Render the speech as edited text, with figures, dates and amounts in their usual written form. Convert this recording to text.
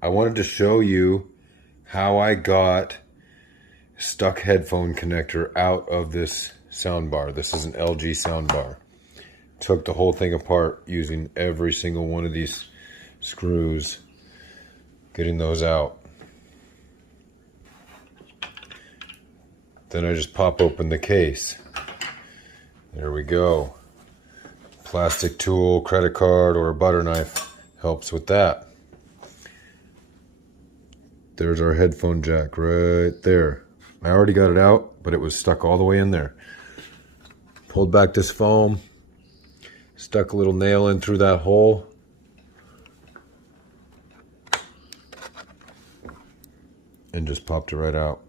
I wanted to show you how I got stuck headphone connector out of this soundbar. This is an LG soundbar. Took the whole thing apart using every single one of these screws, getting those out. Then I just pop open the case. There we go. Plastic tool, credit card, or a butter knife helps with that. There's our headphone jack right there. I already got it out, but it was stuck all the way in there. Pulled back this foam, stuck a little nail in through that hole. And just popped it right out.